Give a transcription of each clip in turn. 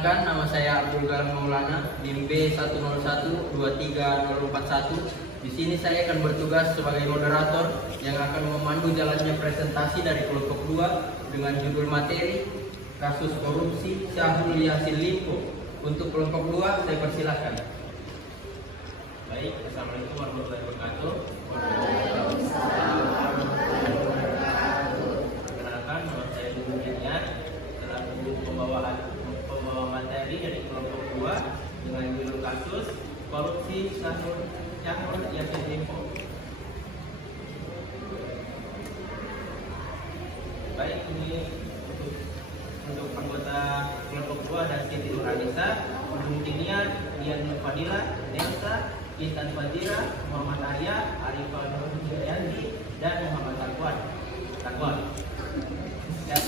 Perkenalkan, nama saya Abdul Galang Maulana, NIM B101230041. Di sini saya akan bertugas sebagai moderator yang akan memandu jalannya presentasi dari kelompok 2 dengan judul materi Kasus Korupsi Syahrul Yassin Limpo. Untuk kelompok 2, saya persilahkan. Baik, Assalamualaikum warahmatullahi wabarakatuh. Perkenalkan, nama saya Dulu Janian, telah menjadi pembawa materi dari kelompok 2 dengan judul kasus korupsi Syahrul Yassin Limpo. Baik, ini untuk anggota kelompok 2 dan Siti Nurhanisa, Nurtinian, Dian Fadila, Nelsa, Intan Fadira, Muhammad Arya, Arifah Nurjayandi, dan Muhammad Takwan. Dan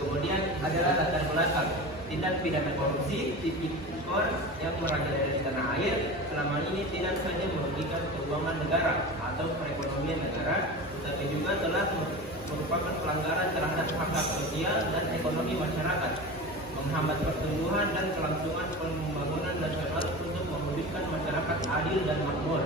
kemudian adalah latar belakang tindak pidana korupsi tipikor yang merajalela di tanah air selama ini tidak saja merugikan keuangan negara atau perekonomian negara, tetapi juga telah merupakan pelanggaran terhadap hak-hak sosial dan ekonomi masyarakat, menghambat pertumbuhan dan kelangsungan pembangunan nasional untuk mewujudkan masyarakat adil dan makmur.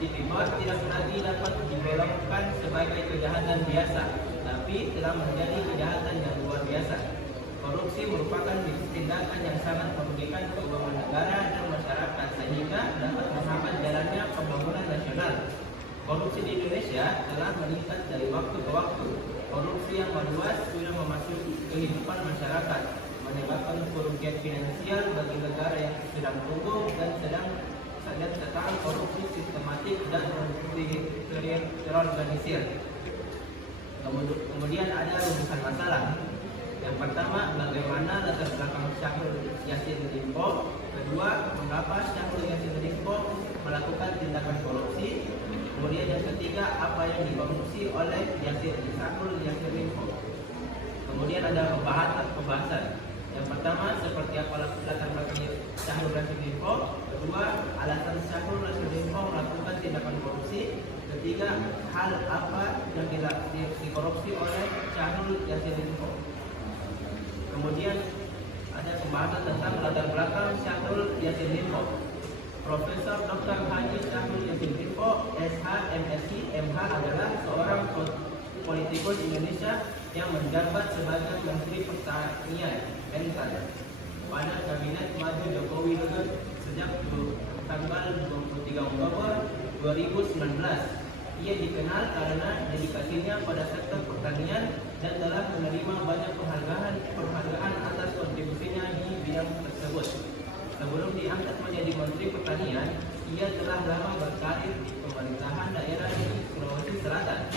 Tipikor tidak lagi dapat dibelokkan sebagai kejahatan biasa, tapi telah menjadi kejahatan yang luar biasa. Korupsi merupakan tindakan yang sangat merugikan keuangan negara dan masyarakat sehingga dapat menghambat jalannya pembangunan nasional. Korupsi di Indonesia telah meningkat dari waktu ke waktu. Korupsi yang meluas sudah memasuki kehidupan masyarakat, menyebabkan kerugian finansial bagi negara yang sedang tumbuh dan sekarang korupsi sistematik dan terorganisir. Kemudian ada rumusan masalah. Yang pertama, bagaimana latar belakang Syahrul Yassin Limpo. Kedua, mengapa Syahrul Yassin Limpo melakukan tindakan korupsi. Kemudian yang ketiga, apa yang dikorupsi oleh Syahrul Yassin Limpo. Kemudian ada pembahasan. Yang pertama, seperti apa latar belakang Syahrul Yassin Limpo. Kedua, alasan Syahrul Yassin Limpo melakukan tindakan korupsi. Ketiga, hal apa yang dikorupsi oleh Syahrul Yassin Limpo. Kemudian ada pembahasan tentang latar belakang Syahrul Yassin Limpo. Profesor Dr. Haji Syahrul Yassin Limpo, SH, MSc, MH adalah seorang politikus Indonesia yang menjabat sebagai Menteri Pertanian (Mentan) pada Kabinet Maju Jokowi Widodo sejak tanggal 23 Oktober 2019. Ia dikenal karena dedikasinya pada sektor pertanian dan telah menerima banyak penghargaan atas kontribusinya di bidang tersebut. Sebelum diangkat menjadi Menteri Pertanian, ia telah lama berkarir di pemerintahan daerah di Sulawesi Selatan.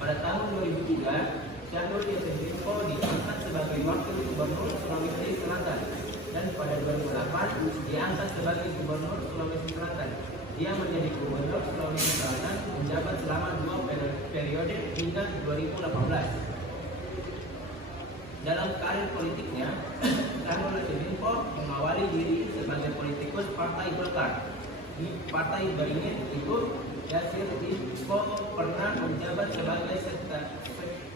Pada tahun 2003, Syahrul Yassin Limpo diangkat sebagai Wakil Gubernur Sulawesi Selatan dan pada 2008 diangkat sebagai Gubernur Sulawesi Selatan. Dia menjadi Gubernur Sulawesi Selatan menjabat selama 2 periode hingga 2018. Dalam karir politiknya, Syahrul Yassin Limpo mengawali diri sebagai politikus Partai Golkar. Di Partai Beringin itu, Yassin Limpo pernah menjabat sebagai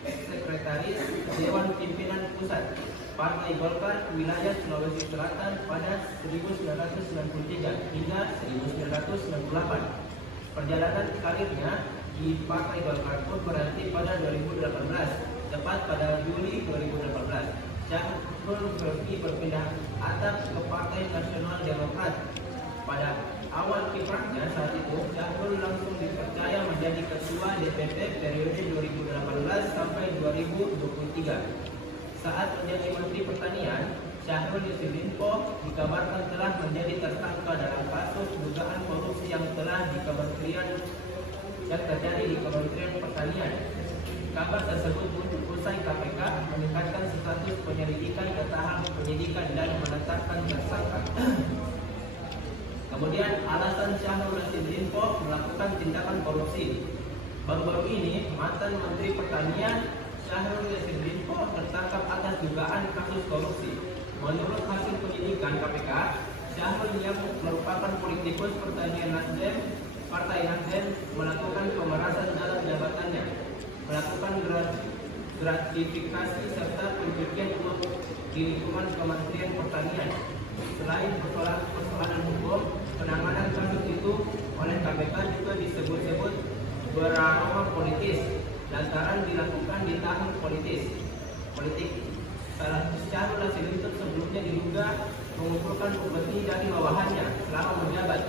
Sekretaris Dewan Pimpinan Pusat Partai Golkar wilayah Sulawesi Selatan pada 1993 hingga 1998. Perjalanan karirnya di Partai Golkar pun berhenti pada 2018. Tepat pada Juli 2018, Syahrul berpindah atap ke Partai Nasional Demokrat. Pada awal kiprahnya saat itu, Syahrul langsung dipercaya menjadi Ketua DPP periode 2018 sampai 2023. Saat menjadi Menteri Pertanian, Syahrul Yassin Limpo dikabarkan telah menjadi tersangka dalam kasus dugaan korupsi yang terjadi di Kementerian Pertanian. Kabar tersebut usai KPK meningkatkan status penyelidikan ke tahap penyidikan dan menetapkan tersangka. Kemudian alasan Syahrul Yassin Limpo melakukan tindakan korupsi. Baru-baru ini, mantan Menteri Pertanian Syahrul Yassin Limpo tertangkap atas dugaan kasus korupsi. Menurut hasil penyidikan KPK, Syahrul yang merupakan politikus pertanian Partai Nasdem melakukan pemerasan dalam jabatannya, melakukan gratifikasi serta pencucian uang di lingkungan Kementerian Pertanian. Selain persoalan hukum, penanganan kasus itu oleh KPK juga disebut-sebut beraroma politis lantaran dilakukan di tahun politik. Syahrul Yassin Limpo sebelumnya diduga mengumpulkan upeti dari bawahannya selama menjabat.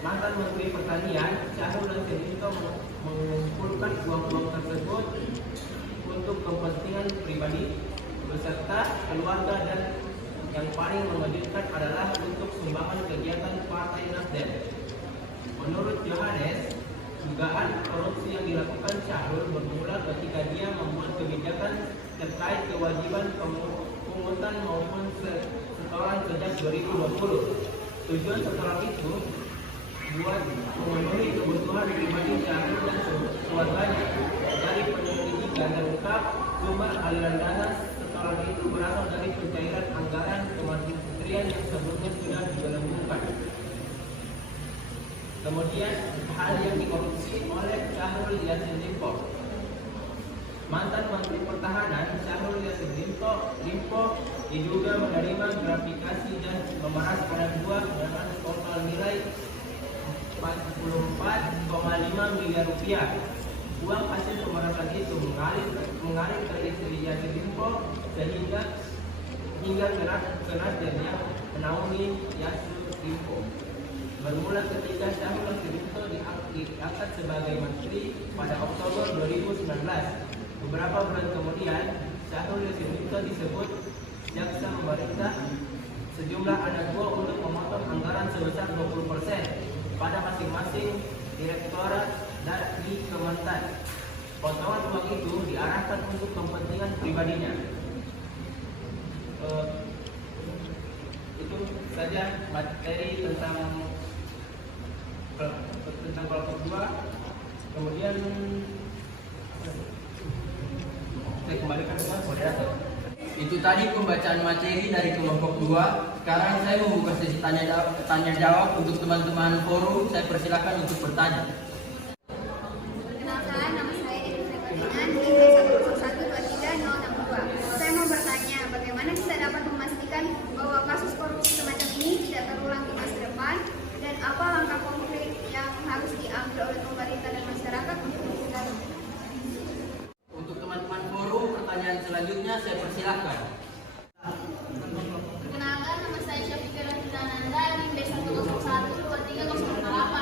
Mantan Menteri Pertanian Syahrul Yassin Limpo mengumpulkan uang-uang tersebut untuk kepentingan pribadi beserta keluarga, dan yang paling mengejutkan adalah untuk sumbangan kegiatan Partai Nasdem. Menurut Johannes, dugaan korupsi yang dilakukan Syahrul bermula ketika dia membuat kebijakan terkait kewajiban pungutan maupun setoran sejak 2020. Tujuan setoran itu buat memenuhi kebutuhan pribadi Syahrul dan keluarganya. Dari penyelidikan terungkap sumber aliran dana setoran itu berasal dari pencairan anggaran kementerian yang sebelumnya sudah digelembungkan. Kemudian hal yang dikorupsi oleh Syahrul Yassin Limpo. Mantan Menteri Pertahanan Syahrul Yassin Limpo diduga menerima gratifikasi dan memeras pada dua dengan total nilai 44,5 miliar rupiah. Uang hasil pemerasan itu mengalir ke istri Yassin Limpo hingga ke Nasdem yang menaungi Yassin Limpo. Bermula ketika Syahrul Yassin Limpo diangkat sebagai menteri pada Oktober 2019. Beberapa bulan kemudian, Syahrul Yassin Limpo disebut jaksa memerintah sejumlah anak buah untuk memotong anggaran sebesar 20% pada masing-masing direktorat dan di Kementan. Potongan uang itu diarahkan untuk kepentingan pribadinya. Itu saja materi tentang kelompok 2. Kemudian saya kembalikan ke moderator. Itu tadi pembacaan materi dari kelompok 2. Sekarang saya membuka sesi tanya jawab untuk teman-teman forum. Saya persilakan untuk bertanya. Perkenalkan, nama saya Edwin Ferdinand di B1012362. Saya mau bertanya, bagaimana kita dapat memastikan bahwa kasus korupsi semacam ini tidak terulang di masa depan, dan apa langkah konkret yang harus diambil oleh pemerintah dan masyarakat untuk mencegahnya? Untuk teman-teman forum, pertanyaan selanjutnya saya persilakan. Perkenalkan, nama saya Syafiqah Rahmananda di B1012308.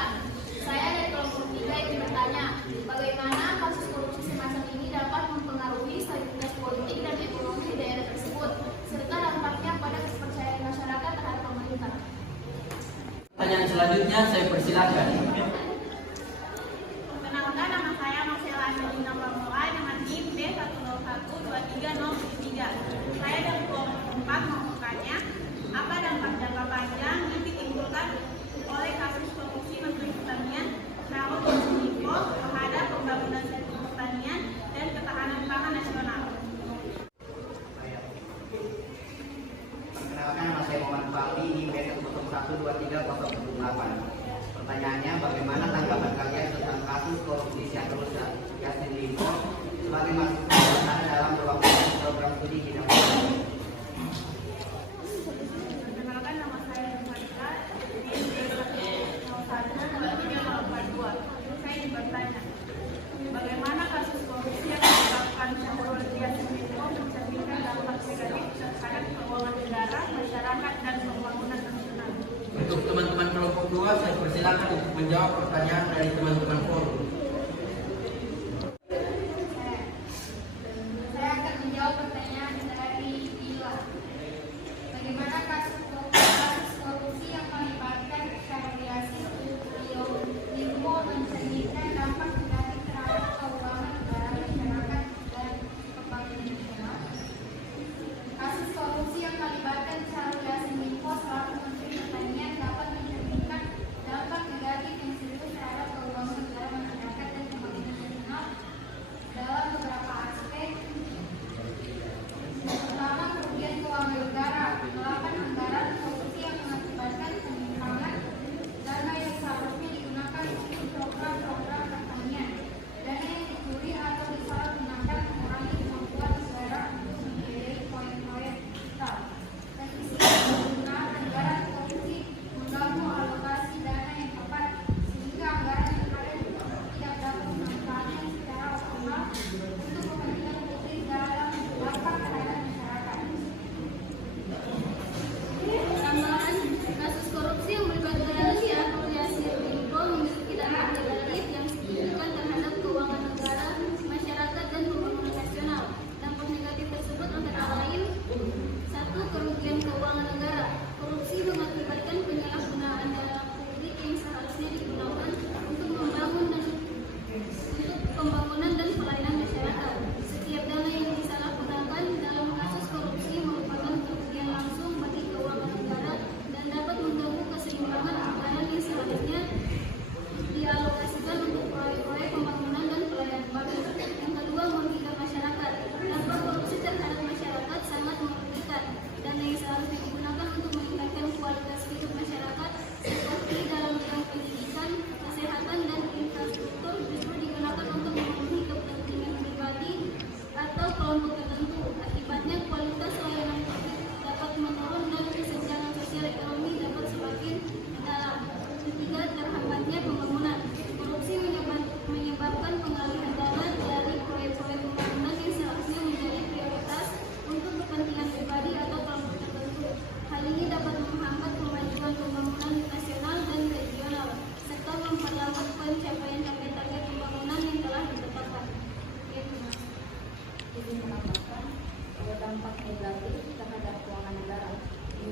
Saya dari kelompok 3 yang bertanya, bagaimana kasus korupsi semacam ini dapat mempengaruhi stabilitas politik dan ekonomi di daerah tersebut, serta dampaknya pada kepercayaan masyarakat terhadap pemerintah. Pertanyaan selanjutnya saya persilakan. Perkenalkan, nama saya Marcella Angelina Pamela dengan NIM B1012303. Saya dari kelompok 4 mau bertanya, apa dampak jangka panjang yang ditimbulkan oleh kasus korupsi Menteri Pertanian Syahrul Yassin Limpo terhadap pembangunan sektor pertanian dan ketahanan pangan nasional? Perkenalkan, nama saya Muhammad Fakri di B1012308. Pertanyaannya, bagaimana tanggapan kalian tentang kasus korupsi Syahrul Yassin Limpo sebagai mahasiswa dalam program studi bidang ekonomi? Perkenalkan, nama saya Muhammad di B1012342. Saya bertanya, bagaimana kasus korupsi yang dilakukan Syahrul Yassin Limpo mencerminkan dampak negatif terhadap keuangan negara, masyarakat, dan pembangunan nasional? Untuk teman-teman kelompok 2, saya persilakan untuk menjawab pertanyaan dari teman-teman forum. Saya akan menjawab pertanyaan dari Bila. Bagaimana kasus korupsi yang melibatkan Syahrul Yassin Limpo mencerminkan dampak negatif terhadap keuangan negara, masyarakat, dan pembangunan nasional? Kasus korupsi yang melibatkan Syahrul Yassin Limpo selaku Menteri Pertanian dapat mencerminkan dampak negatif yang serius terhadap keuangan negara, masyarakat,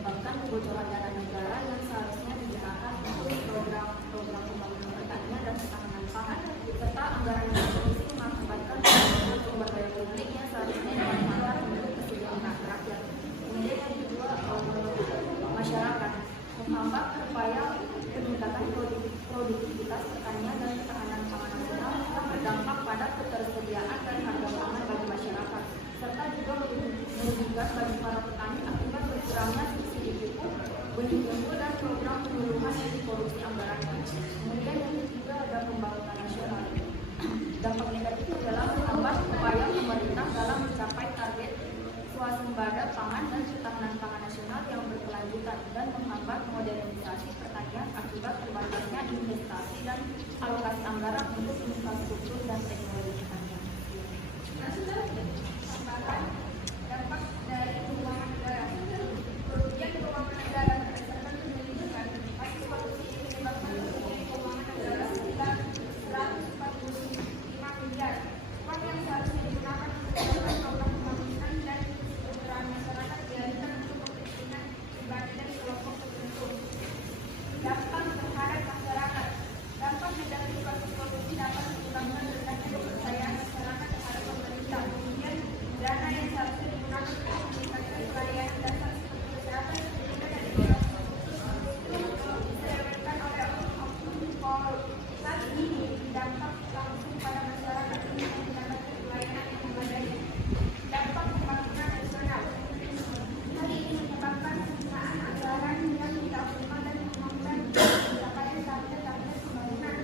menyebabkan kebocoran dana negara yang seharusnya digunakan untuk program-program pembangunan pertanian dan ketahanan pangan, serta anggaran yang berfungsi mengakibatkan penurunan sumber daya publik yang seharusnya dimanfaatkan untuk kesejahteraan rakyat. Kemudian yang kedua, masyarakat menghambat upaya peningkatan produktivitas pertanian dan ketahanan pangan nasional yang berdampak pada ketersediaan dan harga pangan bagi masyarakat, serta juga merugikan bagi para petani akibat berkurangnya subsidi pupuk, benih unggul dan program penyuluhan yang dikorupsi anggaran. Kemudian yang ketiga ada pembangunan nasional. Dampak negatif adalah menghambat upaya pemerintah dalam mencapai target swasembada pangan dan ketahanan pangan nasional yang berkelanjutan dan menghambat modernisasi pertanian akibat terbatasnya investasi dan alokasi anggaran untuk infrastruktur dan teknologi pertanian. Tambahan dampak dari keuangan negara. Kerugian keuangan negara berdasarkan penelitian kasus korupsi menyebabkan kerugian keuangan negara sekitar 145 miliar. Uang yang seharusnya digunakan untuk program pembangunan dan kesejahteraan masyarakat dialihkan untuk kepentingan pribadi dan kelompok tertentu. Dampak terhadap masyarakat. Dampak negatif kasus korupsi dapat menyebabkan rendahnya kepercayaan masyarakat terhadap pemerintah. Kemudian dana yang seharusnya digunakan untuk meningkatkan pelayanan dasar seperti kesehatan, pendidikan dan ekonomi diselewengkan oleh oknum saat ini berdampak langsung pada masyarakat yang mendapatkan pelayanan yang memadai. Dampak pembangunan nasional. Hal ini menyebabkan penggunaan anggaran yang tidak optimal dan mempengaruhi pencapaian target-target pembangunan.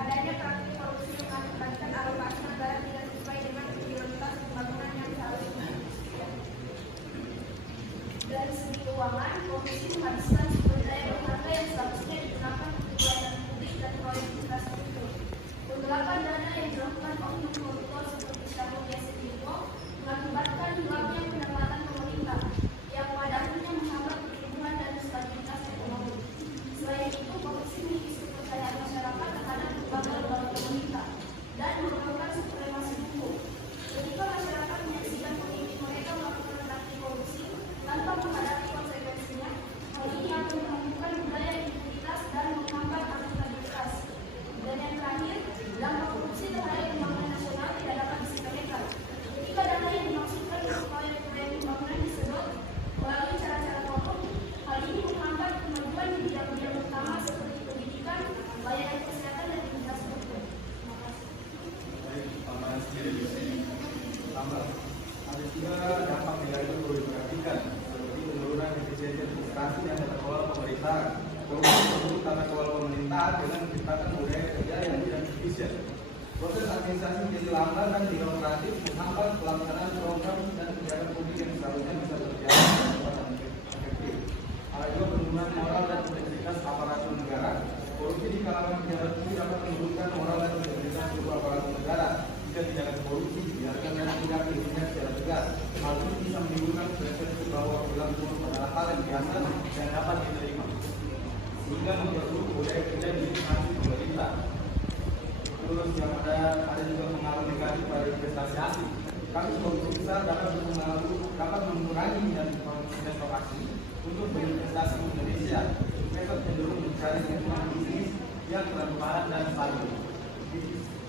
Adanya praktik korupsi yang mengakibatkan alokasi anggaran tidak sesuai dengan prioritas pembangunan yang seharusnya. Dari segi keuangan, korupsi menghabiskan sumber daya berharga yang seharusnya digunakan untuk pelayanan publik dan proyek infrastruktur. Penggelapan dana yang dilakukan oknum koruptor seperti Syahrul Yassin Limpo mengakibatkan hilangnya pendapatan pemerintah yang pada akhirnya menghambat pertumbuhan dan stabilitas ekonomi. Selain itu, korupsi mengikis kepercayaan masyarakat terhadap lembaga-lembaga pemerintah dan merupakan supremasi hukum. Ketika masyarakat menyaksikan pemimpin mereka melakukan praktik korupsi tanpa menghadapi konsekuensinya, hal ini akan menumbuhkan budaya impunitas dan menghambat akuntabilitas. Dan yang terakhir, dampak korupsi terhadap pembangunan nasional tidak dapat disepelekan. Ketika dana yang dimaksudkan untuk proyek-proyek pembangunan disedot melalui cara-cara korup, hal ini menghambat kemajuan di bidang-bidang utama seperti pendidikan, layanan kesehatan dan infrastruktur. Terima kasih. Baik, tambahan sendiri di sini. Tambah, ada juga dampak negatif perlu diperhatikan, seperti penurunan efisiensi administrasi yang terkelola pemerintah. Korupsi tersebut tata kelola pemerintahan dengan menciptakan budaya kerja yang tidak efisien. Proses administrasi menjadi lambat dan tidak operatif, menghambat pelaksanaan program dan kegiatan publik yang seharusnya bisa berjalan dengan cepat dan efektif. Ada juga penurunan moral dan integritas aparatur negara. Korupsi di kalangan pejabat publik dapat menurunkan moral dan integritas seluruh aparatur negara. Jika tindakan korupsi dibiarkan dan tidak ditindak secara tegas, hal ini bisa menimbulkan persepsi bahwa perilaku adalah hal yang biasa dan dapat diterima, sehingga memperburuk budaya kerja di instansi pemerintah. Terus yang ada juga pengaruh negatif pada investasi asing. Kasus korupsi besar dapat mengurangi minat investor asing untuk berinvestasi di Indonesia. Investor cenderung mencari lingkungan bisnis yang transparan dan stabil.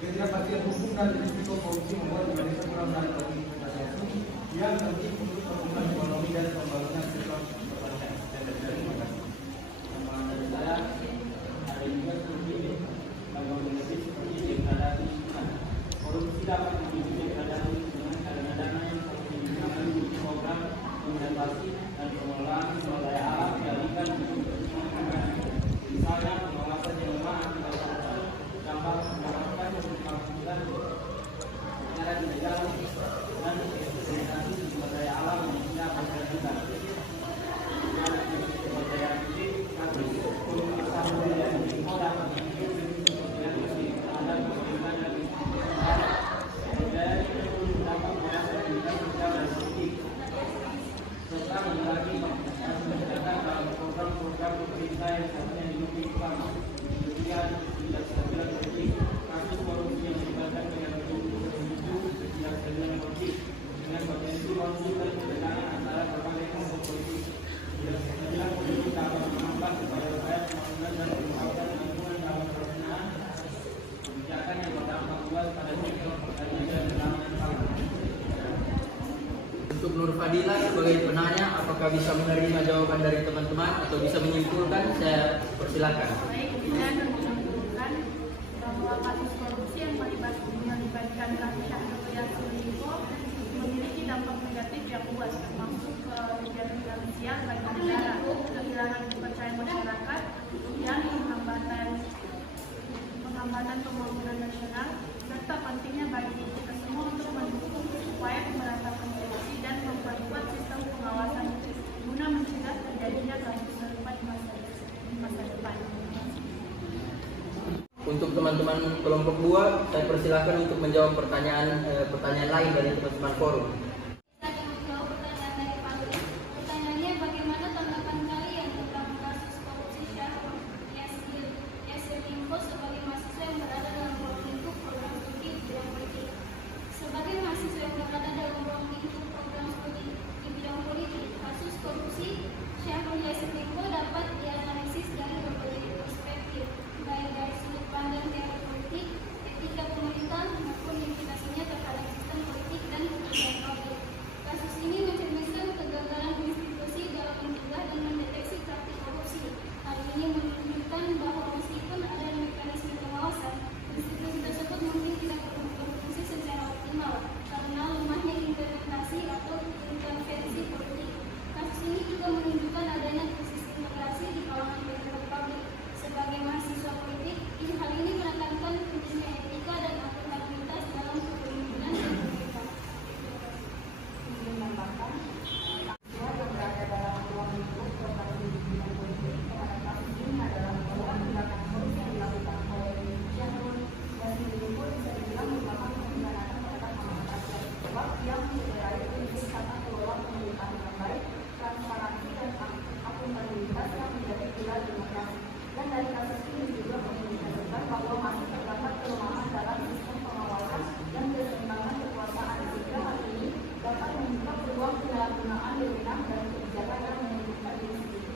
Ketidakpastian hukum dan risiko korupsi membuat Indonesia kurang menarik bagi investasi asing yang penting untuk pertumbuhan ekonomi dan pembangunan sektor pertanian. Terima kasih. Dari saya, ada juga seperti ini, bagaimana lebih seperti degradasi lingkungan. Korupsi dapat memicu degradasi lingkungan karena dana yang digunakan untuk program konservasi dan pengelolaan sumber daya alam dialihkan untuk kepentingan anggaran. Misalnya, pengawasan yang lemah akibat korupsi dampak mendapatkan keberlanjutan anggaran negara dan eksploitasi sumber daya alam yang tidak berkelanjutan. Sumber daya publik tapi usaha budaya Limpo dapat mengikuti dengan terhadap pemerintah dan budaya itu dapat merasa tidak secara politik serta mengurangi Untuk Nur Fadila sebagai penanya, apakah bisa menerima jawaban dari teman-teman atau bisa menyimpulkan? Saya persilakan. Baik, saya akan menyimpulkan bahwa kasus korupsi yang melibatkan Syahrul Yassin Limpo memiliki dampak negatif yang luas, termasuk kerugian finansial bagi negara, kehilangan kepercayaan masyarakat, dan penghambatan pembangunan nasional, serta pentingnya bagi kita semua untuk mendukung upaya pemberantasan korupsi dan memperkuat sistem pengawasan guna mencegah terjadinya kasus serupa di masa depan. Untuk teman-teman kelompok 2, saya persilakan untuk menjawab pertanyaan lain dari teman-teman forum. Saya akan menjawab pertanyaan dari Pak. Pertanyaannya, bagaimana tanggapan kalian tentang kasus korupsi Syahrul Yassin Limpo sebagai mahasiswa yang berada dalam ruang lingkup program studi di bidang politik? Sebagai mahasiswa yang berada dalam ruang lingkup program studi di bidang politik, kasus korupsi Syahrul Yassin Limpo dapat dianalisis dari berbagai perspektif, baik dari sudut pandang teori politik, etika pemerintah, maupun implikasinya terhadap sistem politik dan kebijakan publik. Kasus ini mencerminkan kegagalan institusi dalam mencegah dan mendeteksi praktik korupsi. Hal ini menunjukkan bahwa meskipun ada mekanisme pengawasan, institusi tersebut mungkin tidak berfungsi secara optimal karena lemahnya implementasi atau intervensi politik. Kasus ini juga menunjukkan adanya krisis demokrasi di kalangan pejabat publik. Sebagai mahasiswa politik, hal ini menekankan pentingnya etika dan akuntabilitas dalam kepemimpinan dan pemerintahan. Dan dari kasus ini juga menunjukkan bahwa masih terdapat kelemahan dalam sistem pengawasan dan keseimbangan kekuasaan, sehingga hal ini dapat membuka peluang penyalahgunaan wewenang dan kebijakan yang menyebutkan diri sendiri.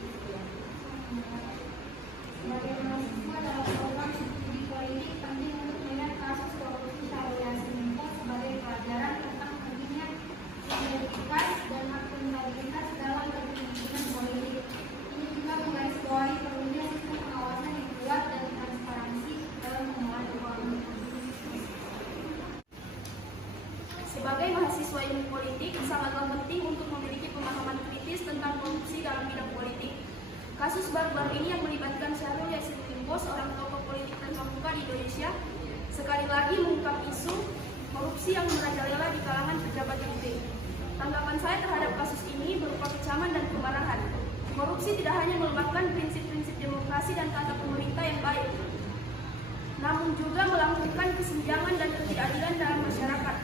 Sebagai mahasiswa dalam program studi politik, penting untuk melihat kasus korupsi Syahrul Yassin Limpo sebagai pelajaran tentang pentingnya integritas dan akuntabilitas dalam kepemimpinan politik. Ini juga menggarisbawahi perlunya sistem pengawasan yang kuat dan transparansi dalam pengelolaan keuangan. Sebagai mahasiswa ilmu politik, sangatlah penting untuk memiliki pemahaman kritis tentang korupsi dalam bidang politik. Kasus baru-baru ini yang melibatkan Syahrul Yassin Limpo, seorang tokoh politik terkemuka di Indonesia, sekali lagi mengungkap isu korupsi yang merajalela di kalangan pejabat publik. Tanggapan saya terhadap kasus ini berupa kecaman dan kemarahan. Korupsi tidak hanya melemahkan prinsip-prinsip demokrasi dan tata pemerintah yang baik, namun juga melahirkan kesenjangan dan ketidakadilan dalam masyarakat.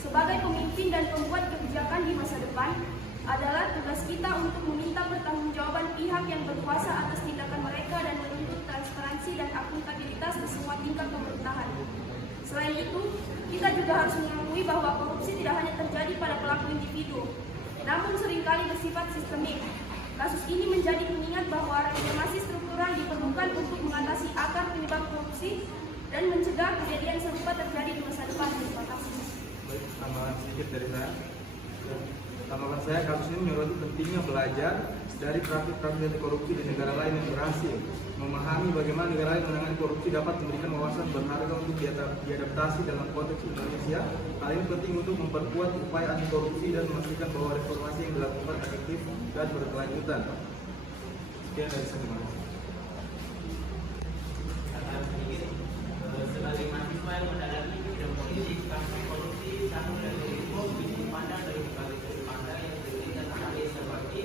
Sebagai pemimpin dan pembuat kebijakan di masa depan, adalah tugas kita untuk meminta pertanggungjawaban pihak yang berkuasa atas tindakan mereka dan menuntut transparansi dan akuntabilitas di semua tingkat pemerintahan. Selain itu, kita juga harus mengakui bahwa korupsi tidak hanya terjadi pada pelaku individu, namun seringkali bersifat sistemik. Kasus ini menjadi pengingat bahwa reformasi struktural diperlukan untuk mengatasi akar penyebab korupsi dan mencegah kejadian serupa terjadi di masa depan. Terima kasih. Baik, tambahan sedikit dari saya. Tambahan saya, kasus ini menyoroti pentingnya belajar dari praktik-praktik anti korupsi di negara lain yang berhasil. Memahami bagaimana negara lain menangani korupsi dapat memberikan wawasan berharga untuk diadaptasi dalam konteks Indonesia. Hal ini penting untuk memperkuat upaya anti korupsi dan memastikan bahwa reformasi yang dilakukan efektif dan berkelanjutan. Sekian dari saya. Sebagai mahasiswa yang mendalami bidang politik, kasus korupsi Syahrul Yassin Limpo dipandang dari berbagai sudut pandang yang berbeda terkait seperti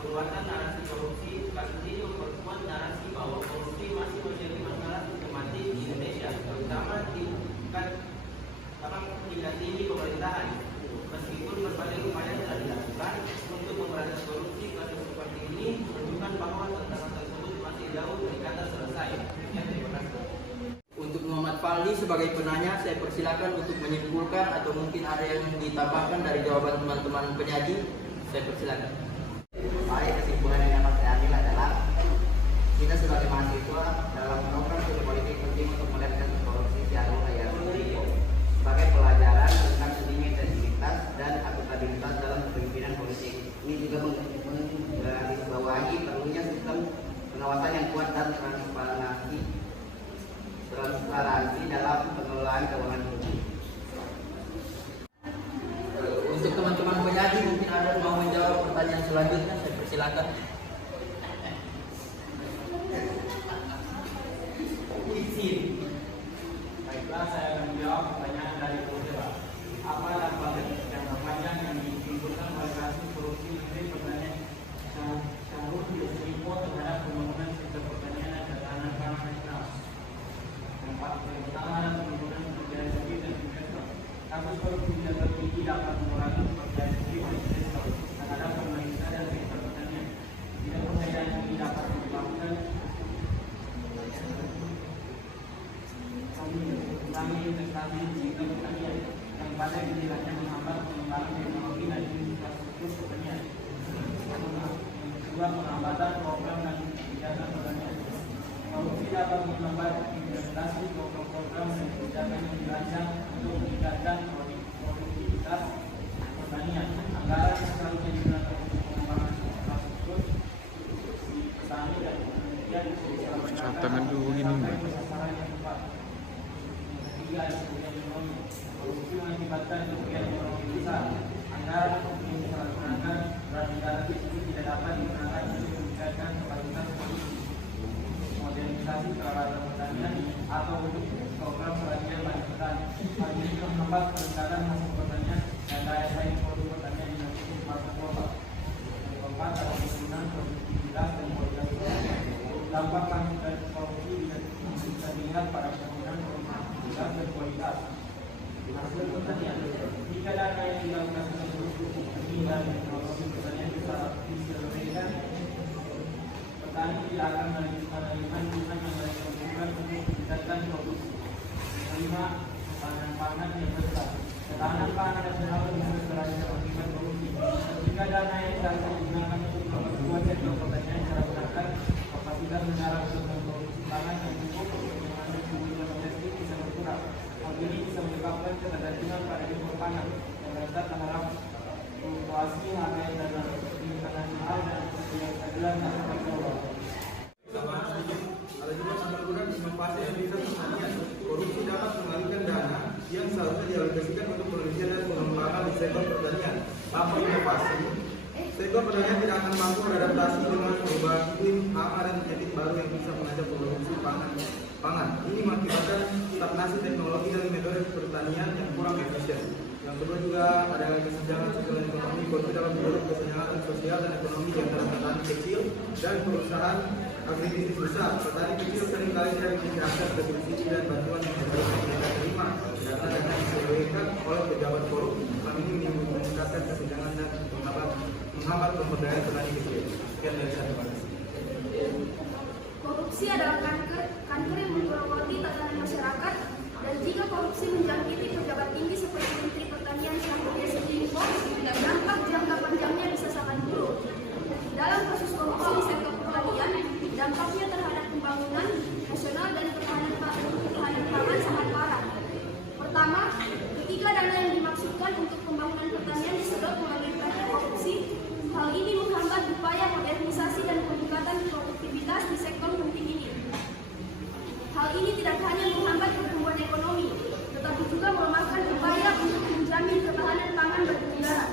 penguatan narasi korupsi. Kasus ini memperkuat narasi bahwa korupsi masih menjadi masalah sistematis di Indonesia, terutama tingkat tinggi pemerintahan. Meskipun berbagai upaya telah dilakukan untuk memberantas korupsi, kasus seperti ini menunjukkan bahwa tantangan tersebut masih jauh dari kata selesai. Ya, terima kasih. Untuk Muhammad Faldi sebagai penanya, saya persilakan untuk menyimpulkan atau mungkin ada yang ditambahkan dari jawaban teman-teman penyaji. Saya persilakan. Baik, kesimpulan yang dapat saya ambil adalah kita sebagai mahasiswa dalam program studi politik penting untuk melihat korupsi Syahrul Yassin Limpo sebagai pelajaran tentang pentingnya integritas dan akuntabilitas pengawasan yang kuat dan transparansi dalam pengelolaan keuangan publik. Untuk teman-teman penyaji mungkin ada mau menjawab pertanyaan selanjutnya, saya persilakan. Baiklah, saya akan menjawab pertanyaan dari peserta. Apa dampak yang terpanjang yang ditimbulkan oleh kasus korupsi Menteri Pertanian Syahrul Yassin Limpo terhadap pembangunan sektor pertanian dan ketahanan pangan nasional? Yang pertama adalah penurunan kepercayaan publik dan investor. Kasus korupsi tidak tertinggi dapat mengurangi kepercayaan publik dan investor terhadap pemerintah dan sektor pertanian. Tidak percayaan ini dapat menyebabkan mengurangi investasi di sektor pertanian yang pada gilirannya menghambat pengembangan teknologi dan infrastruktur pertanian. Yang kedua, penghambatan program dan kebijakan pertanian. Korupsi dapat menghambat implementasi program dan kebijakan yang dirancang untuk meningkatkan produktivitas pertanian. Anggaran yang seharusnya digunakan untuk pengembangan infrastruktur, produksi petani dan kemudian tangan dulu gini. sasaran yang tepat. Korupsi mengakibatkan kerugian ekonomi besar. Anggaran yang disalahgunakan berat itu tidak dapat digunakan untuk meningkatkan kapasitas produksi, modernisasi peralatan pertanian atau untuk program pelatihan bagi petani. Hal ini menghambat peningkatan hasil pertanian dan daya saing produk pertanian di pasar global. Yang keempat adalah penurunan produktivitas dan kualitas pertanian. Dampak dari korupsi bisa dilihat pada penurunan produktivitas dan kualitas hasil pertanian. Jika dana yang dilakukan untuk teknologi dan teknologi pertanian bisa diselesaikan, petani tidak akan menerima dukungan yang mereka butuhkan untuk meningkatkan produksi. Kelima, ketahanan pangan yang besar. Ketahanan pangan nasional bisa terancam akibat korupsi. Jika dana yang tidak digunakan untuk memperkuat sektor pertanian secara benar, kapasitas negara untuk memproduksi pangan yang cukup untuk mengandung kebutuhan domestik bisa berkurang. Hal ini bisa menyebabkan ketergantungan pada impor pangan yang rentan terhadap fluktuasi harga internasional dan ketidakstabilan harga global. Ada juga penurunan inovasi yang bisa pertanian. Korupsi dapat mengalihkan dana yang seharusnya dialokasikan untuk penelitian dan pengembangan di sektor pertanian. Tanpa inovasi, sektor pertanian tidak akan mampu beradaptasi dengan perubahan iklim, hama dan penyakit baru yang bisa mengancam produksi pangan. Ini mengakibatkan stagnasi teknologi dan metode pertanian yang kurang efisien. Yang kedua juga ada kesenjangan sosial dan ekonomi. Korupsi dalam mendorong kesenjangan sosial dan ekonomi di antara petani kecil dan perusahaan agribisnis besar. Petani kecil seringkali tidak memiliki akses ke subsidi dan bantuan yang mereka terima karena dana yang disediakan oleh pejabat korup. Hal ini meningkatkan kesenjangan dan menghambat pemberdayaan petani kecil. Sekian dari saya, terima kasih. Korupsi adalah kanker yang menggerogoti tatanan masyarakat, dan jika korupsi menjangkiti pejabat tinggi seperti Menteri Pertanian Syahrul Yassin Limpo, dampak jangka panjangnya bisa sangat buruk. Dalam kasus korupsi di sektor pertanian, dampaknya terhadap pembangunan nasional dan ketahanan pangan sangat parah. Pertama, ketika dana yang dimaksudkan untuk pembangunan pertanian disedot melalui praktik korupsi, hal ini menghambat upaya modernisasi dan peningkatan produktivitas di sektor penting ini. Hal ini tidak hanya menghambat pertumbuhan ekonomi, tetapi juga melemahkan upaya untuk menjamin ketahanan pangan bagi negara.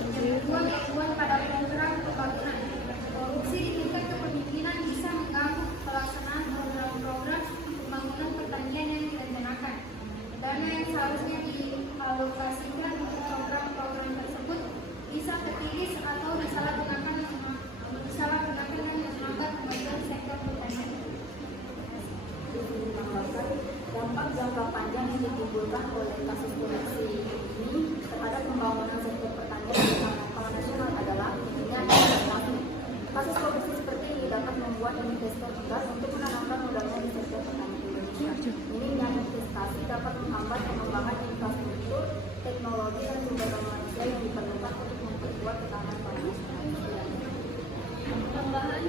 Yang kedua, gangguan pada program pembangunan. Korupsi di tingkat kepemimpinan bisa mengganggu pelaksanaan program-program pembangunan pertanian yang direncanakan. Dana yang seharusnya dialokasikan untuk program-program tersebut bisa tertiris atau disalahgunakan dengan menghambat kemajuan sektor pertanian. Dampak jangka panjang yang ditimbulkan oleh kasus korupsi ini terhadap pembangunan sektor pertanian di skala nasional adalah kasus korupsi seperti ini dapat membuat investor tegas untuk menanamkan modalnya di sektor pertanian Indonesia. Minimnya investasi dapat menghambat pengembangan infrastruktur, teknologi dan sumber daya manusia yang diperlukan untuk memperkuat ketahanan pangan nasional. Tambahan,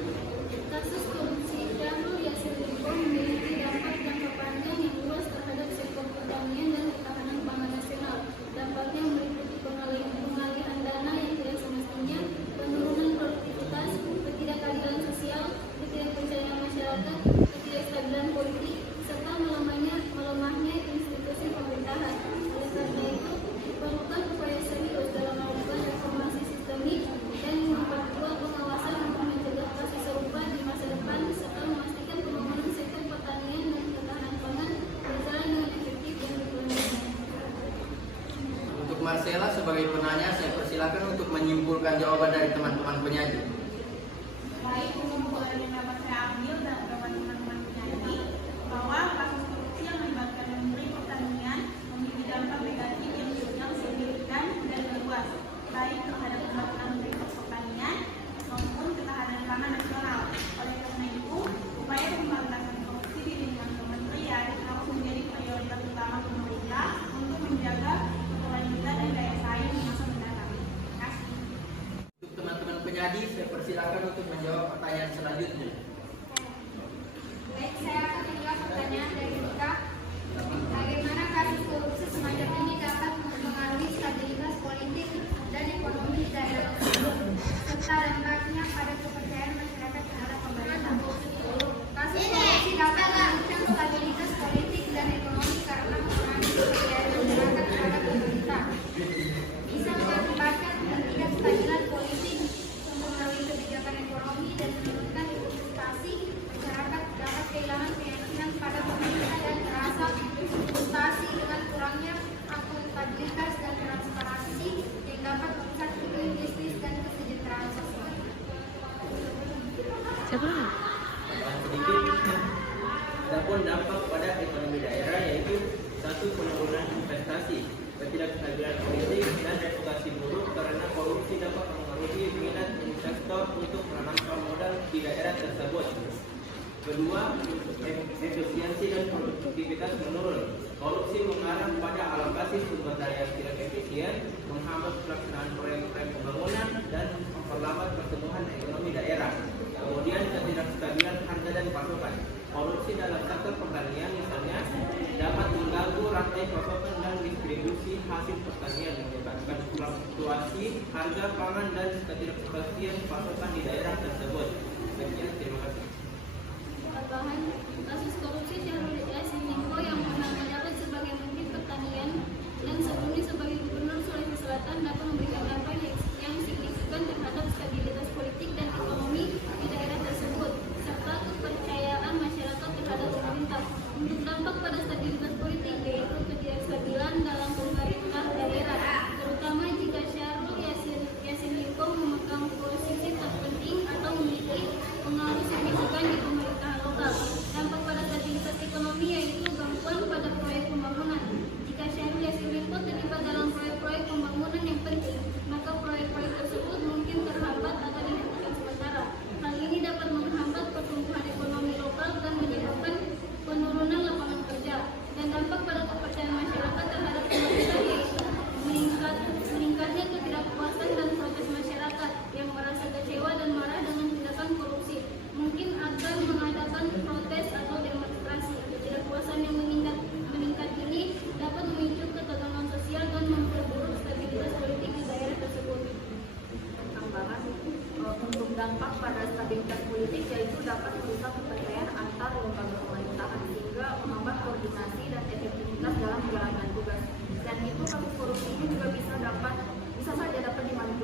kasus korupsi Syahrul Yassin Limpo memiliki dampak jangka panjang yang luas terhadap sektor pertanian dan ketahanan pangan nasional. Dampaknya meliputi pengalihan dana yang tidak semestinya, penurunan produktivitas, ketidakadilan sosial, ketidakpercayaan masyarakat, ketidakstabilan politik, serta melemahnya institusi pemerintahan. Oleh karena itu, diperlukan upaya serius dalam melakukan reformasi sistemik dan memperkuat pengawasan untuk mencegah kasus serupa di masa depan serta memastikan pembangunan sektor pertanian dan ketahanan pangan berjalan dengan efektif dan berkelanjutan. Untuk Marcella sebagai penanya, saya persilakan untuk menyimpulkan jawaban dari teman-teman penyaji. Baik, kesimpulan yang dapat saya ambil dan jawaban teman-teman penyaji bahwa kasus korupsi yang melibatkan Menteri Pertanian memiliki dampak negatif yang signifikan dan luas, baik terhadap pembangunan sektor pertanian maupun ketahanan pangan nasional. Oleh karena itu, upaya pemberantasan korupsi di lingkungan kementerian harus menjadi prioritas utama pemerintah untuk menjaga keberlanjutan dan daya saing di masa mendatang. Terima kasih. Untuk teman-teman penyaji, saya persilakan untuk menjawab pertanyaan selanjutnya. Baik, saya akan menjawab pertanyaan dari Rika. Bagaimana kasus korupsi semacam ini dapat mempengaruhi stabilitas politik dan ekonomi di daerah tersebut, serta dampaknya pada kepercayaan masyarakat terhadap pemerintah. Kasus korupsi dapat mengancam stabilitas politik dan ekonomi karena mengurangi kepercayaan masyarakat terhadap pemerintah. Bisa mengakibatkan ketidakstabilan politik, mempengaruhi kebijakan ekonomi dan menurunkan investasi. Masyarakat dapat kehilangan keyakinan pada pemerintah dan merasa frustasi dengan kurangnya akuntabilitas dan transparansi yang dapat merusak iklim bisnis dan kesejahteraan sosial. Tambahan sedikit, adapun dampak pada ekonomi daerah yaitu satu, penurunan investasi, ketidakstabilan politik dan reputasi buruk karena korupsi dapat mengaruhi minat investor untuk menanamkan modal di daerah tersebut. Kedua, efisiensi dan produktivitas menurun. Korupsi mengarah pada alokasi sumber daya tidak efisien, menghambat pelaksanaan proyek-proyek pembangunan dan memperlambat pertumbuhan ekonomi daerah. Kemudian, ketidakstabilan harga dan pasokan. Korupsi dalam sektor pertanian misalnya dapat mengganggu rantai pasokan dan distribusi hasil pertanian, menyebabkan fluktuasi harga pangan dan ketidakpastian pasokan di daerah tersebut. Sekian, terima kasih. Tambahan, kasus korupsi Syahrul Yassin Limpo yang pernah menjabat sebagai Menteri Pertanian dan sebelumnya sebagai Gubernur Sulawesi Selatan dapat memberikan dampak yang signifikan terhadap stabilitas politik dan ekonomi di daerah tersebut serta kepercayaan masyarakat terhadap pemerintah. Untuk dampak pada stabilitas politik yaitu ketidakstabilan dalam pemerintah daerah, terutama jika Syahrul Yassin Limpo memegang posisi terpenting atau memiliki pengaruh signifikan di pemerintahan lokal. Dampak pada stabilitas ekonomi yaitu gangguan pada proyek pembangunan. Jika Syahrul Yassin Limpo terlibat dalam proyek-proyek pembangunan yang penting, maka proyek-proyek tersebut mungkin terhambat atau dihentikan sementara. Hal ini dapat menghambat pertumbuhan ekonomi lokal dan menyebabkan penurunan lapangan kerja. Dan dampak pada kepercayaan masyarakat terhadap pemerintah yaitu meningkatnya ketidakpuasan dan protes masyarakat yang merasa kecewa dan marah dengan tindakan korupsi. Mungkin akan mengadakan protes atau demonstrasi. Ketidakpuasan yang meningkat ini dapat memicu ketegangan sosial dan memperburuk stabilitas politik di daerah tersebut. Tambahan, untuk dampak pada stabilitas politik yaitu dapat merusak kepercayaan antar lembaga pemerintahan sehingga menghambat koordinasi dan efektivitas dalam menjalankan tugas. Dan itu kasus korupsi ini juga bisa saja dapat dimanipulasi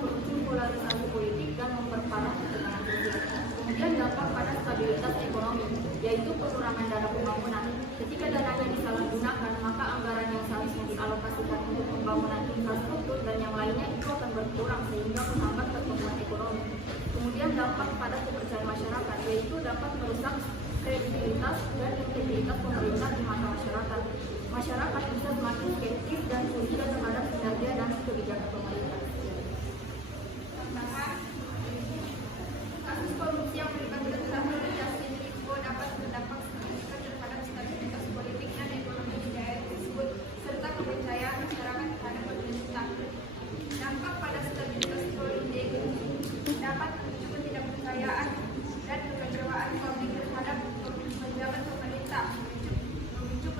memicu polarisasi politik dan memperparah ketegangan sosial. Kemudian dampak pada stabilitas ekonomi, yaitu pengurangan dana pembangunan. Ketika dananya disalahgunakan, maka anggaran yang seharusnya dialokasikan untuk pembangunan infrastruktur dan yang lainnya itu akan berkurang sehingga menghambat pertumbuhan ekonomi. Kemudian dampak pada kepercayaan masyarakat, yaitu dapat merusak kredibilitas dan integritas pemerintah di mata masyarakat. Masyarakat bisa semakin skeptis dan curiga terhadap kinerja dan kebijakan pemerintah. Kasus korupsi yang melibatkan Syahrul Yassin Limpo dapat berdampak signifikan terhadap stabilitas politik dan ekonomi di daerah tersebut serta kepercayaan masyarakat terhadap pemerintah. Dampak pada stabilitas politik dapat memicu ketidakpercayaan dan kekecewaan publik terhadap pejabat pemerintah, memicu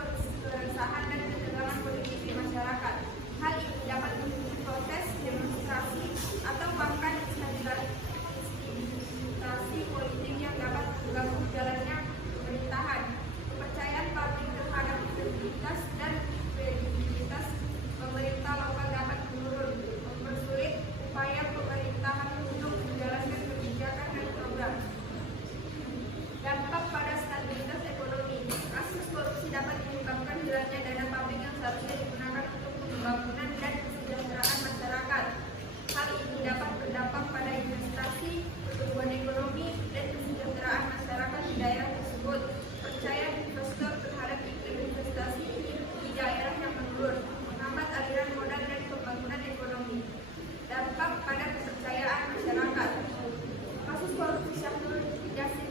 keresahan dan ketegangan politik di masyarakat. Hal ini dapat memicu protes, demonstrasi, atau bahkan instabilasi politik yang dapat mengganggu jalannya pemerintahan. Kepercayaan publik terhadap integritas dan kredibilitas pemerintah lokal dapat menurun, mempersulit upaya pemerintahan untuk menjalankan kebijakan dan program. Dampak pada stabilitas ekonomi. Kasus korupsi dapat menyebabkan hilangnya dana publik yang seharusnya digunakan untuk pembangunan dan kesejahteraan masyarakat. Hal ini dapat berdampak pada investasi, pertumbuhan ekonomi, dan kesejahteraan masyarakat di daerah tersebut. Percaya investor terhadap iklim investasi di daerah yang menurun, menghambat aliran modal dan pembangunan ekonomi. Dampak pada kepercayaan masyarakat. Kasus korupsi Syahrul Yassin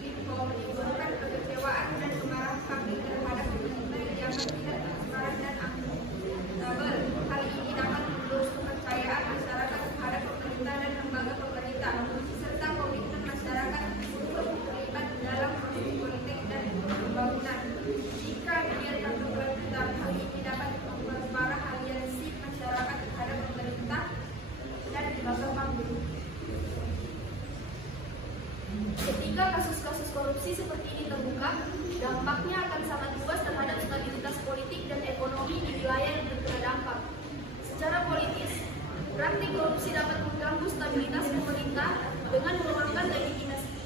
Limpo menimbulkan kekecewaan dan kemarahan publik terhadap pemerintah yang dianggap tidak transparan dan akuntabel. Hal ini dapat menggerus kepercayaan masyarakat terhadap pemerintah dan lembaga pemerintah, serta komitmen masyarakat untuk terlibat dalam proses politik dan pembangunan. Jika dibiarkan berkelanjutan, hal ini dapat memperparah aliansi masyarakat terhadap pemerintah dan lembaga publik. Ketika kasus-kasus korupsi seperti ini terbuka, dampaknya akan sangat luas terhadap stabilitas politik dan ekonomi di wilayah yang terkena dampak. Secara politis, praktik korupsi dapat mengganggu stabilitas pemerintah dengan melemahkan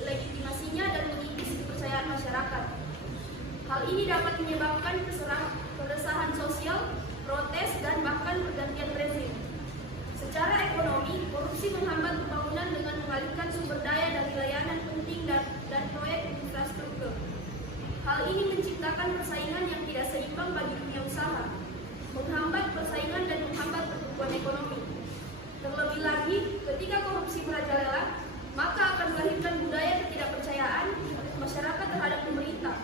legitimasinya dan mengikis kepercayaan masyarakat. Hal ini dapat menyebabkan keresahan sosial, protes, dan bahkan pergantian rezim. Secara ekonomi, korupsi menghambat pembangunan dengan mengalihkan sumber daya dari layanan penting dan proyek infrastruktur. Hal ini menciptakan persaingan yang tidak seimbang bagi dunia usaha, menghambat persaingan dan menghambat pertumbuhan ekonomi. Terlebih lagi, ketika korupsi merajalela, maka akan melahirkan budaya ketidakpercayaan masyarakat terhadap pemerintah,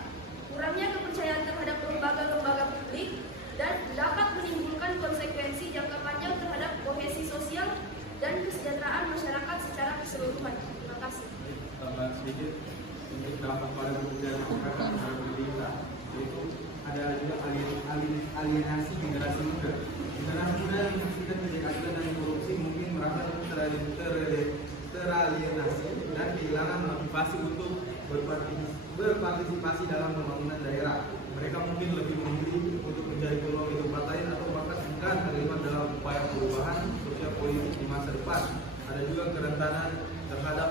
kurangnya kepercayaan terhadap lembaga-lembaga publik, dan dapat menimbulkan konsekuensi jangka panjang terhadap kohesi sosial dan kesejahteraan masyarakat secara keseluruhan. Terima kasih. Tambahan sedikit untuk dampak pada kebijakan masyarakat terhadap pemerintah, yaitu ada juga alienasi generasi muda. Generasi muda yang menyaksikan ketidakadilan dan korupsi mungkin merasa teralienasi dan kehilangan motivasi untuk berpartisipasi dalam pembangunan daerah. Mereka mungkin lebih memilih untuk menjadi peluang di tempat lain atau bahkan enggan terlibat dalam upaya perubahan sosial politik di masa depan. Ada juga kerentanan terhadap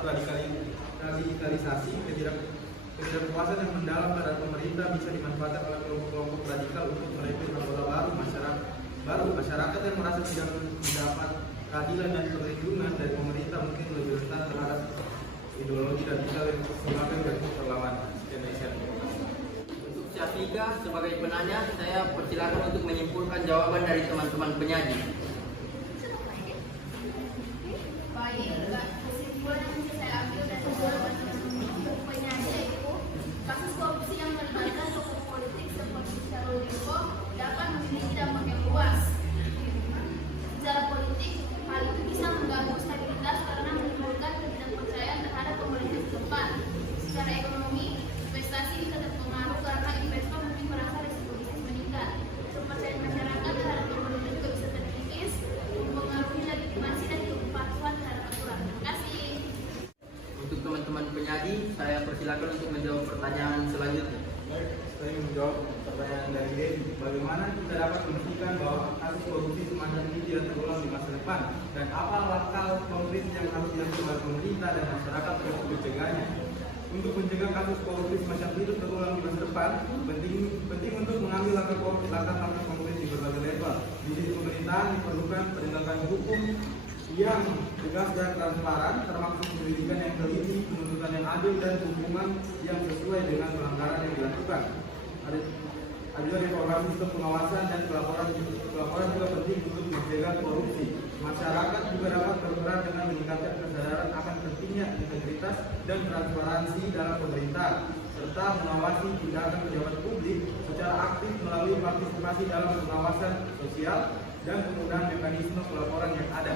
radikalisasi, ketidakpuasan yang mendalam terhadap pemerintah bisa dimanfaatkan oleh kelompok-kelompok radikal untuk merekrut anggota baru masyarakat yang merasa tidak mendapat keadilan dan perlindungan dari pemerintah mungkin lebih rentan terhadap ideologi radikal yang semakin berlawanan. Untuk Syafika sebagai penanya, saya persilakan untuk menyimpulkan jawaban dari teman-teman penyaji. Baik, kesimpulan yang bisa saya ambil dari jawaban penyaji yaitu kasus korupsi yang melibatkan tokoh politik seperti Syahrul Limpo dapat memiliki dampak yang luas. Secara politik, hal itu bisa mengganggu stabilitas karena menimbulkan ketidakpercayaan terhadap pemerintah setempat. Secara ekonomi, investasi bisa terpengaruh karena investor mungkin merasa risiko bisnis meningkat. Kepercayaan masyarakat terhadap pemerintah juga bisa terkikis, mempengaruhi legitimasi dan kepatuhan terhadap aturan. Terima kasih. Untuk teman-teman penyaji, saya persilakan untuk menjawab pertanyaan selanjutnya. Baik, saya menjawab pertanyaan dari Devi. Bagaimana kita dapat memastikan bahwa kasus korupsi semakin akan terjadi dan terulang di masa depan, dan apa langkah konkret yang harus diambil oleh pemerintah dan masyarakat untuk mencegahnya. Untuk mencegah kasus korupsi semacam itu terulang di masa depan, penting untuk mengambil langkah konkret di berbagai level. Di sisi pemerintahan diperlukan penegakan hukum yang tegas dan transparan, termasuk penyelidikan yang teliti, penuntutan yang adil, dan hukuman yang sesuai dengan pelanggaran yang dilakukan. Ada reformasi sistem pengawasan dan pelaporan juga penting untuk mencegah korupsi. Masyarakat juga dapat berperan dengan meningkatkan kesadaran akan pentingnya integritas dan transparansi dalam pemerintah, serta mengawasi tindakan pejabat publik secara aktif melalui partisipasi dalam pengawasan sosial dan penggunaan mekanisme pelaporan yang ada.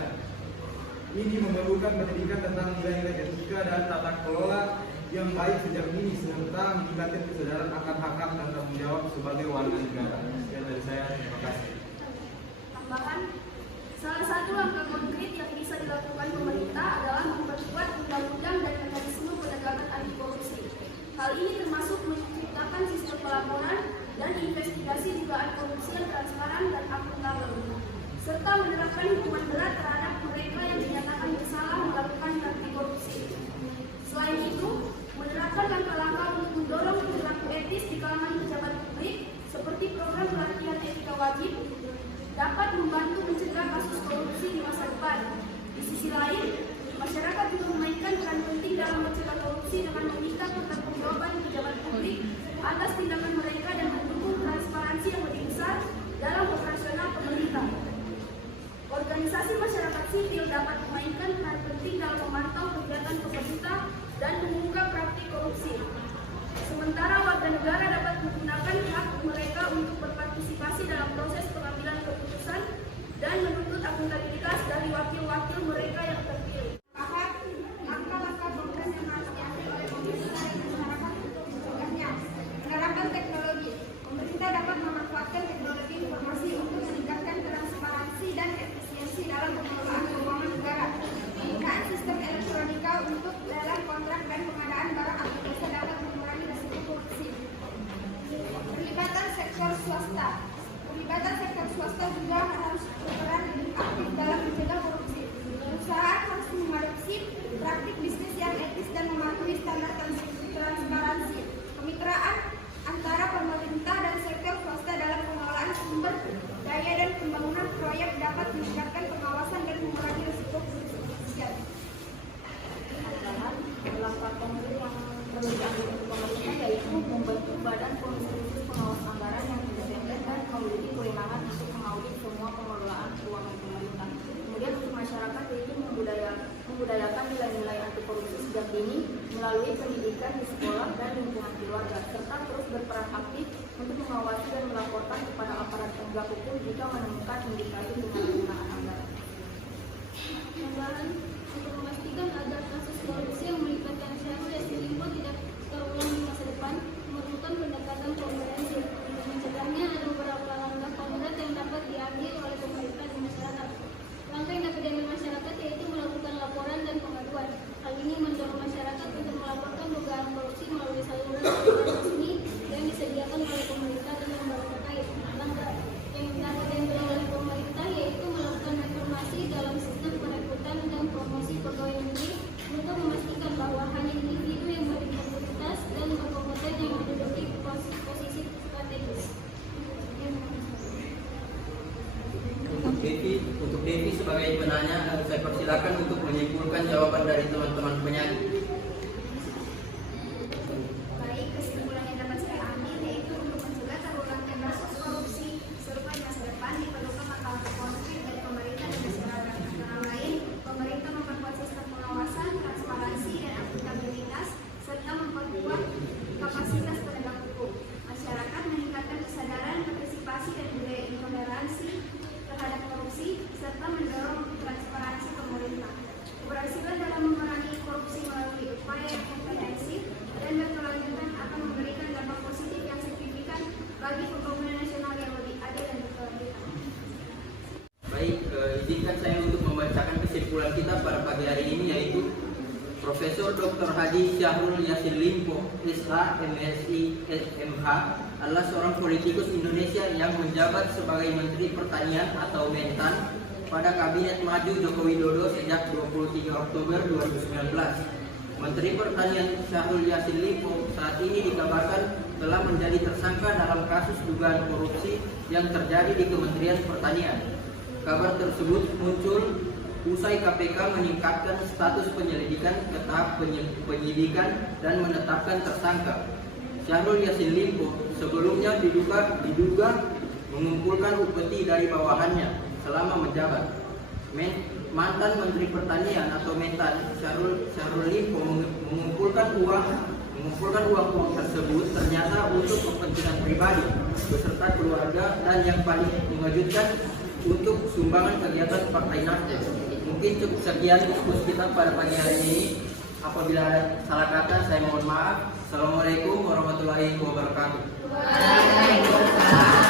Ini memerlukan pendidikan tentang nilai-nilai etika dan tata kelola yang baik sejak dini, serta meningkatkan kesadaran akan hak-hak dan tanggung jawab sebagai warga negara. Sekian dari saya, terima kasih. Tambahan, salah satu langkah konkret yang bisa dilakukan pemerintah adalah memperkuat undang-undang dan mekanisme penegakan anti korupsi. Hal ini termasuk menciptakan sistem pelaporan dan investigasi dugaan korupsi yang transparan dan akuntabel, serta menerapkan hukuman berat terhadap mereka yang dinyatakan bersalah melakukan praktik korupsi. Selain itu, menerapkan langkah-langkah untuk mendorong perilaku etis di kalangan pejabat publik seperti program pelatihan etika wajib dapat membantu mencegah kasus korupsi di masa depan. Di sisi lain, masyarakat juga memainkan peran penting dalam mencegah korupsi dengan meminta pertanggungjawaban pejabat publik atas tindakan mereka dan mendukung transparansi yang lebih besar dalam operasional pemerintah. Organisasi masyarakat sipil dapat memainkan peran penting dalam memantau kegiatan pemerintah dan mengungkap praktik korupsi. Sementara warga negara dapat menggunakan hak mereka untuk berpartisipasi dalam proses pengambilan keputusan dan menuntut akuntabilitas dari wakil-wakil mereka yang terpilih. Langkah-langkah konkret yang harus diambil oleh pemerintah dan masyarakat untuk mencegahnya. Menerapkan teknologi. Pemerintah dapat memanfaatkan teknologi informasi untuk meningkatkan transparansi dan efisiensi dalam pengelolaan keuangan negara. Penggunaan sistem elektronika untuk lelang kontrak dan pengadaan barang atau jasa dapat mengurangi risiko korupsi. Pelibatan sektor swasta. Pelibatan sektor swasta juga harus berperan lebih aktif dalam mencegah korupsi. Perusahaan harus mengadopsi praktik bisnis yang etis dan mematuhi standar transparansi. Kemitraan antara pemerintah dan sektor swasta dalam pengelolaan sumber daya dan pembangunan proyek dapat meningkatkan pengawasan dan mengurangi risiko korupsi. Langkah konkret yang perlu diambil oleh pemerintah yaitu membentuk badan komisi khusus pengawas anggaran yang independen dan memiliki kewenangan untuk mengaudit semua pengelolaan keuangan pemerintah. Kemudian untuk masyarakat yaitu membudayakan nilai-nilai anti korupsi sejak dini melalui pendidikan di sekolah dan lingkungan keluarga, serta terus berperan aktif untuk mengawasi dan melaporkan kepada aparat penegak hukum jika menemukan indikasi penyalahgunaan anggaran. Tambahan, untuk memastikan agar kasus korupsi yang melibatkan Syahrul Yassin Limpo tidak terulang di masa depan, memerlukan pendekatan komprehensif. Untuk mencegahnya ada beberapa langkah konkret yang dapat diambil oleh pemerintah dan masyarakat. Langkah yang dapat diambil masyarakat yaitu melakukan laporan dan pengaduan. Hal ini mendorong masyarakat untuk melaporkan dugaan korupsi melalui saluran resmi yang disediakan oleh pemerintah dan lembaga terkait. Langkah yang dapat diambil oleh pemerintah yaitu melakukan reformasi dalam sistem perekrutan dan promosi pegawai negeri untuk memastikan bahwa hanya individu yang berintegritas dan berkompeten yang menduduki posisi strategis. Untuk Devi sebagai penanya, saya persilakan untuk menyimpulkan jawaban dari teman-teman penyanyi. Baik, kesimpulan yang dapat saya ambil yaitu untuk mencegah terulangnya kasus korupsi serupa di masa depan diperlukan langkah konkret dari pemerintah dan masyarakat. Antara lain, pemerintah memperkuat sistem pengawasan, transparansi, dan akuntabilitas, serta memperkuat kapasitas penegak hukum. Masyarakat meningkatkan kesadaran, partisipasi, dan budaya intoleransi terhadap korupsi, serta mendorong transparansi pemerintah. Keberhasilan dalam memerangi korupsi melalui upaya yang komprehensif dan berkelanjutan akan memberikan dampak positif yang signifikan bagi pembangunan nasional yang lebih adil dan berkelanjutan. Baik, izinkan saya untuk membacakan kesimpulan kita pada pagi hari ini, yaitu Profesor Dr. Hadi Syahrul Yassin Limpo, SH, MSI, SMH, adalah seorang politikus Indonesia yang menjabat sebagai Menteri Pertanian atau Mentan pada Kabinet Maju Joko Widodo sejak 23 Oktober 2019. Menteri Pertanian Syahrul Yassin Limpo saat ini dikabarkan telah menjadi tersangka dalam kasus dugaan korupsi yang terjadi di Kementerian Pertanian. Kabar tersebut muncul usai KPK meningkatkan status penyelidikan ke tahap penyidikan dan menetapkan tersangka. Syahrul Yassin Limpo sebelumnya diduga mengumpulkan upeti dari bawahannya selama menjabat. Mantan Menteri Pertanian atau Mentan Syahrul Limpo mengumpulkan uang tersebut ternyata untuk kepentingan pribadi beserta keluarga dan yang paling mengejutkan untuk sumbangan kegiatan Partai Nasdem. Mungkin cukup sekian diskusi kita pada pagi hari ini. Apabila ada salah kata, saya mohon maaf. Assalamualaikum warahmatullahi wabarakatuh. Waalaikumsalam.